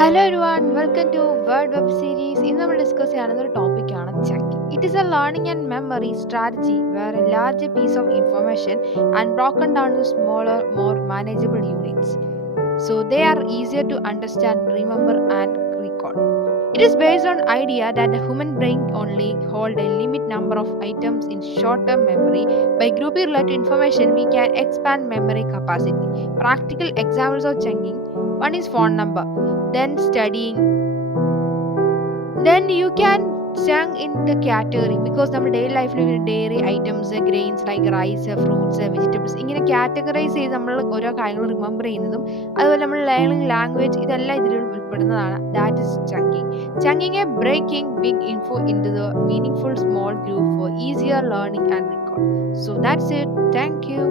Hello everyone, welcome to Word Web Series. ഇന്ന് നമ്മൾ ഡിസ്കസ് ചെയ്യുന്ന ഒരു ടോപ്പിക്കാണ് chunking. It is a learning and memory strategy where a large piece of information and broken down to smaller, more manageable units. So they are easier to understand, remember and recall. It is based on idea that the human brain only hold a limit number of items in short-term memory. By grouping related information, we can expand memory capacity. Practical examples of chunking. One is phone number, then studying, then you can chunk in the category because നമ്മുടെ daily ലൈഫിൽ dairy items grains like rice fruits vegetables ഇങ്ങനെ categorise ചെയ്ത് നമ്മൾ ഓരോ കാര്യങ്ങൾ റിമെമ്പർ ചെയ്യുന്നതും അതുപോലെ നമ്മൾ ലേണിംഗ് ലാംഗ്വേജ് ഇതെല്ലാം ഇതിൽ ഉൾപ്പെടുന്നതാണ്. That is chunking. Chunking a breaking big info in to the meaningful small group for easier learning and recall. So that's it. Thank U.